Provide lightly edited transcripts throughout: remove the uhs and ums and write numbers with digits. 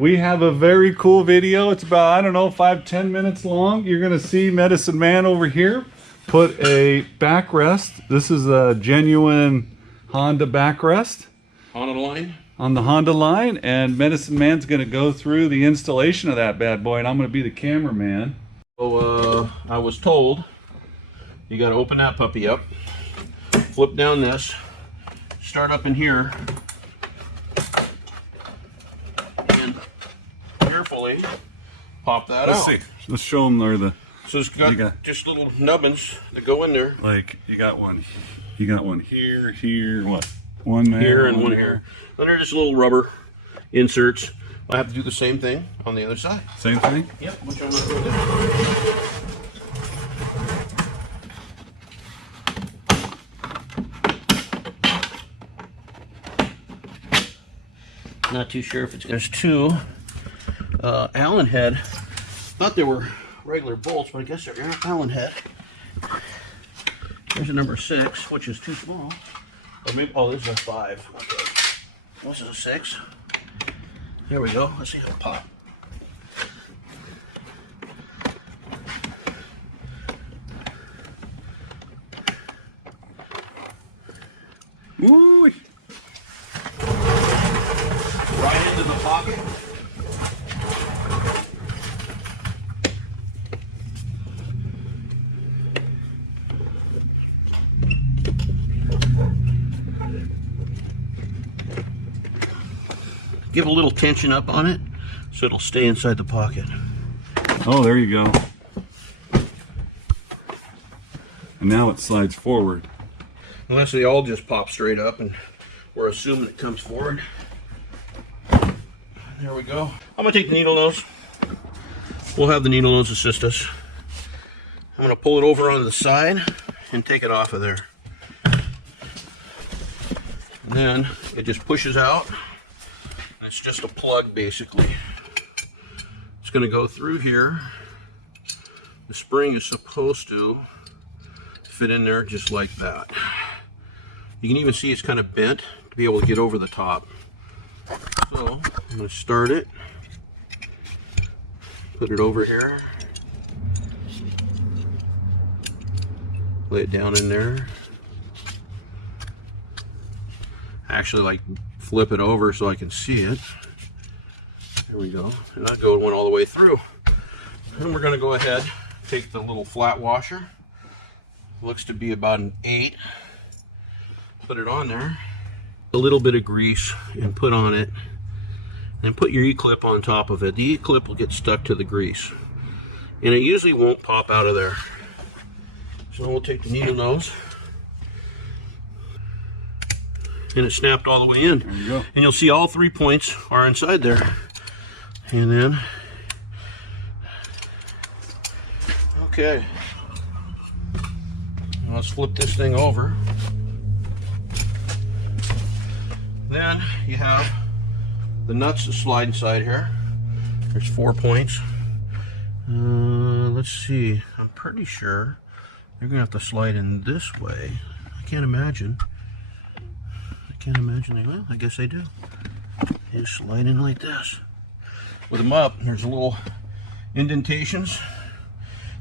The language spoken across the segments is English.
we have a very cool video. It's about, I don't know, 5-10 minutes long. You're gonna see Medicine Man over here put a backrest. This is a genuine Honda backrest. Hondaline. On the Honda line, and Medicine Man's gonna go through the installation of that bad boy, and I'm gonna be the cameraman. So I was told you got to open that puppy up, flip down this, start up in here, and carefully pop that out. Let's see. Let's show them there. So it's got just little nubbins that go in there. Like you got one here, what? One there, here, and one here. Then they're just little rubber inserts. I have to do the same thing on the other side. Same thing? Yep, which I'm not going to do. Not too sure if it's. There's two Allen head. Thought they were regular bolts, but I guess they're Allen head. There's a number 6, which is too small. Or maybe, oh, this is a 5. Okay. This is a 6. There we go. Let's see how it pop. Ooh. Right into the pocket. Give a little tension up on it so it'll stay inside the pocket. Oh, there you go. And now it slides forward. Unless they all just pop straight up and we're assuming it comes forward. There we go. I'm gonna take the needle nose. We'll have the needle nose assist us. I'm gonna pull it over onto the side and take it off of there. And then it just pushes out. It's just a plug basically. It's going to go through here. The spring is supposed to fit in there just like that. You can even see it's kind of bent to be able to get over the top. So I'm going to start it, put it over here, lay it down in there. Actually, like, flip it over so I can see it. There we go. And that went all the way through. And we're going to go ahead, take the little flat washer. Looks to be about an 8. Put it on there. A little bit of grease and put on it. And put your E-clip on top of it. The E-clip will get stuck to the grease. And it usually won't pop out of there. So we'll take the needle nose. And it snapped all the way in. There you go. And you'll see all 3 points are inside there. And then, okay. Now let's flip this thing over. Then you have the nuts that slide inside here. There's 4 points. Let's see. I'm pretty sure they're gonna have to slide in this way. I can't imagine. Well, I guess they do. They just slide in like this. With them up, there's a little indentations.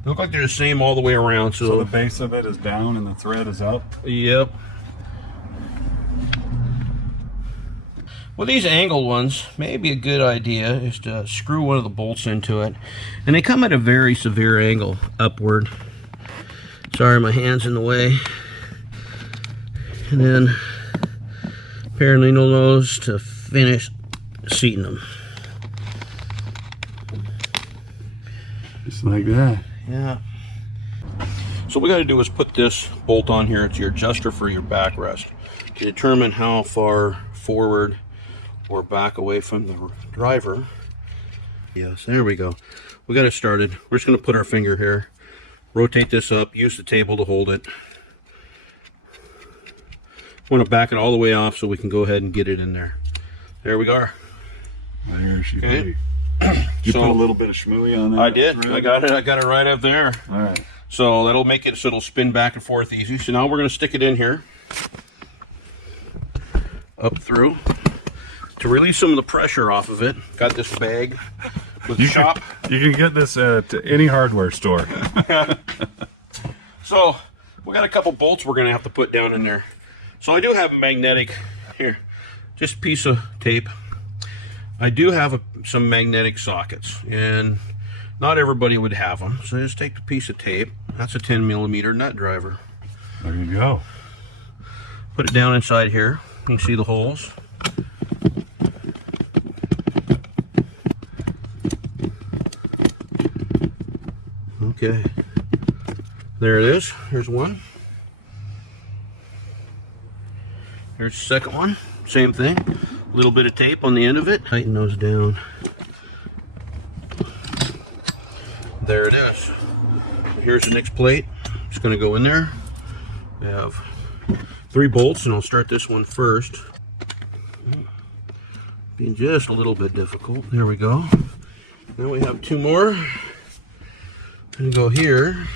They look like they're the same all the way around. So the base of it is down and the thread is up? Yep. Well, these angled ones, maybe a good idea is to screw one of the bolts into it. And they come at a very severe angle upward. Sorry, my hand's in the way. And then pair of needle nose to finish seating them. Just like that. Yeah. So what we got to do is put this bolt on here. It's your adjuster for your backrest to determine how far forward or back away from the driver. Yes, there we go. We got it started. We're just going to put our finger here, rotate this up, use the table to hold it. Want to back it all the way off so we can go ahead and get it in there. There we go. There she okay. You put a little bit of schmooey on that? I did. I got it right up there. All right. So that'll make it so it'll spin back and forth easy. So now we're going to stick it in here. Up through. to release some of the pressure off of it, got this bag with shop. You can get this at any hardware store. So we got a couple bolts we're gonna have to put down in there. So I do have a magnetic here, just a piece of tape. I do have some magnetic sockets, and not everybody would have them. So just take the piece of tape. That's a 10mm nut driver. There you go. Put it down inside here. You can see the holes. Okay. There it is. Here's one. There's the second one. Same thing. A little bit of tape on the end of it. Tighten those down. There it is. Here's the next plate. It's going to go in there. We have 3 bolts, and I'll start this one first. Being just a little bit difficult. There we go. Then we have 2 more. Gonna go here.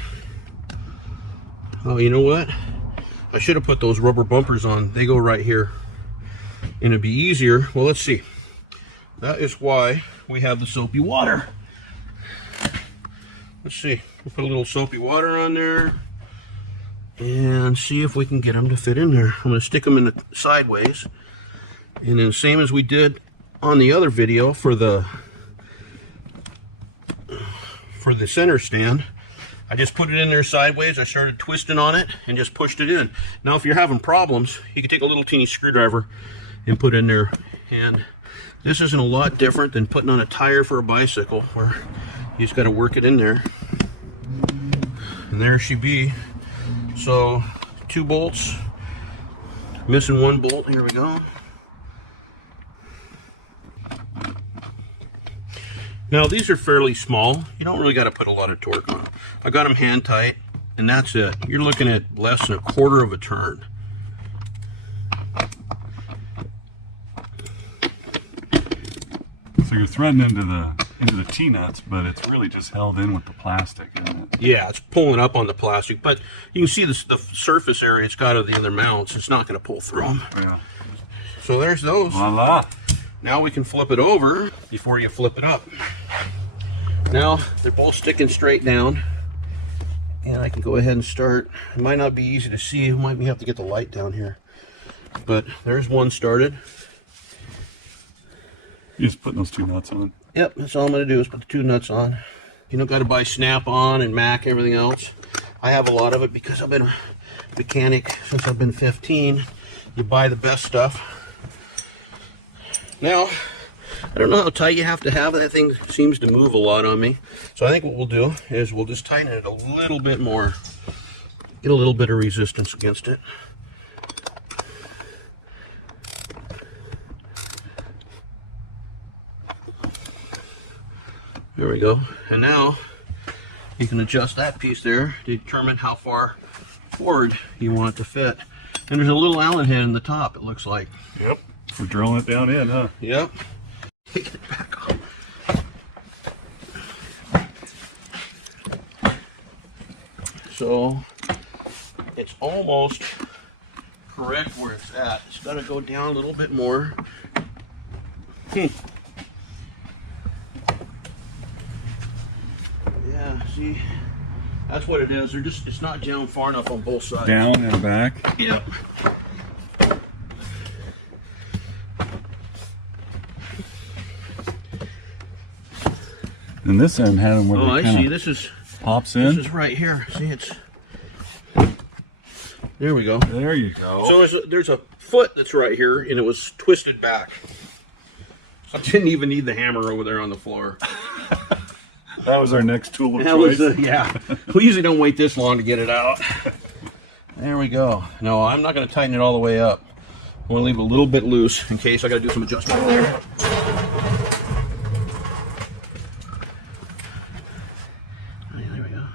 Oh, you know what? I should have put those rubber bumpers on. They go right here. And it'd be easier. Well, let's see. That is why we have the soapy water. Let's see. We'll put a little soapy water on there and see if we can get them to fit in there. I'm going to stick them in the sideways. And then same as we did on the other video for the center stand, I just put it in there sideways. I started twisting on it and just pushed it in. Now if you're having problems, you can take a little teeny screwdriver and put in there. And this isn't a lot different than putting on a tire for a bicycle, where you just got to work it in there. And there she be. So 2 bolts, missing 1 bolt. Here we go. Now these are fairly small. You don't really got to put a lot of torque on them. I got them hand tight, and that's it. You're looking at less than 1/4 of a turn. So you're threading into the T-nuts, but it's really just held in with the plastic, isn't it? Yeah, it's pulling up on the plastic, but you can see the surface area it's got of the other mounts. It's not going to pull through them. Yeah. So there's those. Voila. Now we can flip it over before you flip it up. Now they're both sticking straight down, and I can go ahead and start. It might not be easy to see. We might have to get the light down here, but there's one started. You're just putting those 2 nuts on. Yep, that's all I'm going to do is put the 2 nuts on. You don't got to buy Snap-on and Mac, everything else. I have a lot of it because I've been a mechanic since I've been 15. You buy the best stuff. Now, I don't know how tight you have to have it. That thing seems to move a lot on me. So I think what we'll do is we'll just tighten it a little bit more. Get a little bit of resistance against it. There we go. And now you can adjust that piece there to determine how far forward you want it to fit. And there's a little Allen head in the top, it looks like. Yep. We're drilling it down in, huh? Yep. Take it back off. So it's almost correct where it's at. It's got to go down a little bit more. Yeah, see, that's what it is. They're just, it's not down far enough on both sides. Down and back. Yep. And this end had them where Oh, it I see. This is pops in. This is right here. See, it's. There we go. There you go. So there's a foot that's right here, and it was twisted back. So I didn't even need the hammer over there on the floor. That was our next tool of That choice. was, yeah. We usually don't wait this long to get it out. There we go. No, I'm not going to tighten it all the way up. I want to leave it a little bit loose in case I got to do some adjustment there. There we go.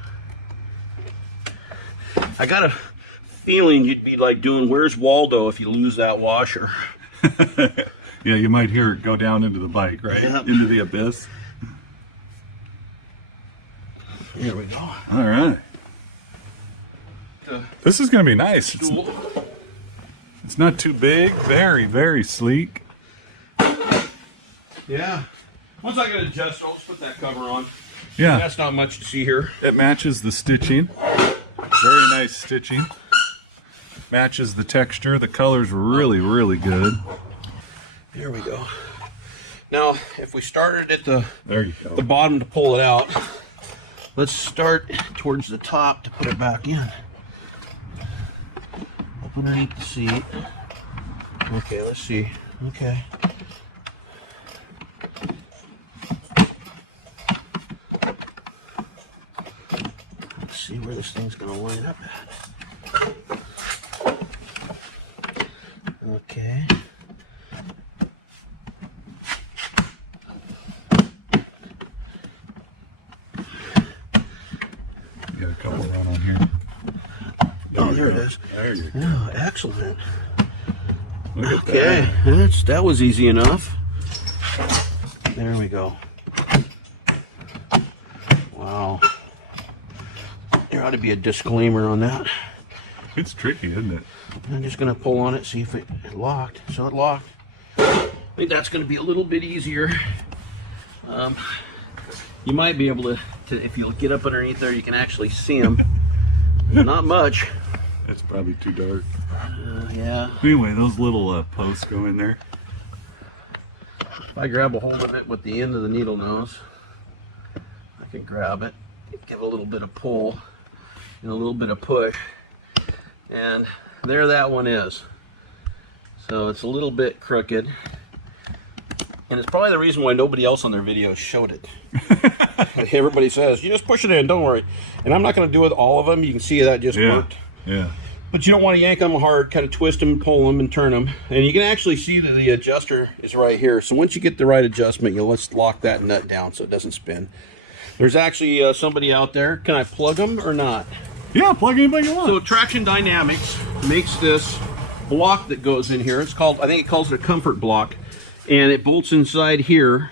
I got a feeling you'd be like doing Where's Waldo if you lose that washer. Yeah, you might hear it go down into the bike, right? Yep. Into the abyss. There we go. All right. This is going to be nice. It's not too big. Very, very sleek. Yeah. Once I get it adjusted, I'll just put that cover on. Yeah. That's not much to see here. It matches the stitching. Very nice stitching. Matches the texture. The color's really, really good. There we go. Now, if we started at the the bottom to pull it out, let's start towards the top to put it back in. Up underneath the seat. Okay, let's see. Okay. Let's see where this thing's going to line up at. Okay. You got a couple right on here. Oh, there it is. There you go. Oh, excellent. Look at Okay, that. that was easy enough. There we go. Wow. There ought to be a disclaimer on that. It's tricky, isn't it? I'm just going to pull on it, see if it locked. So it locked. I think that's going to be a little bit easier. You might be able to, if you get up underneath there, you can actually see them. Not much. It's probably too dark. Yeah. Anyway, those little posts go in there. If I grab a hold of it with the end of the needle nose, I can grab it, give a little bit of pull and a little bit of push, and there that one is. So it's a little bit crooked, and it's probably the reason why nobody else on their videos showed it. Everybody says, you just push it in, don't worry. And I'm not going to do it all of them. You can see that just worked. Yeah. But you don't want to yank them hard, kind of twist them, pull them, and turn them. And you can actually see that the adjuster is right here. So once you get the right adjustment, you'll let's lock that nut down so it doesn't spin. There's actually somebody out there. Can I plug them or not? Yeah, plug anything you want. So Traction Dynamics makes this block that goes in here. It's called, I think it calls it a comfort block. And it bolts inside here.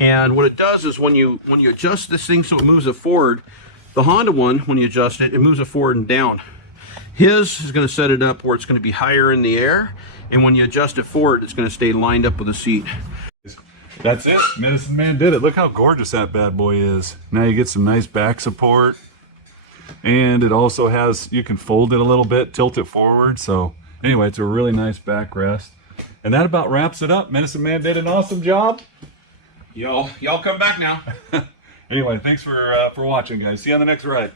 And what it does is when you adjust this thing so it moves it forward, the Honda one, when you adjust it, it moves it forward and down. His is going to set it up where it's going to be higher in the air, and when you adjust it forward, it's going to stay lined up with the seat. That's it. Medicine Man did it. Look how gorgeous that bad boy is. Now you get some nice back support, and it also has, you can fold it a little bit, tilt it forward. So anyway, it's a really nice backrest. And that about wraps it up. Medicine Man did an awesome job. Y'all come back now. Anyway, thanks for watching, guys. See you on the next ride.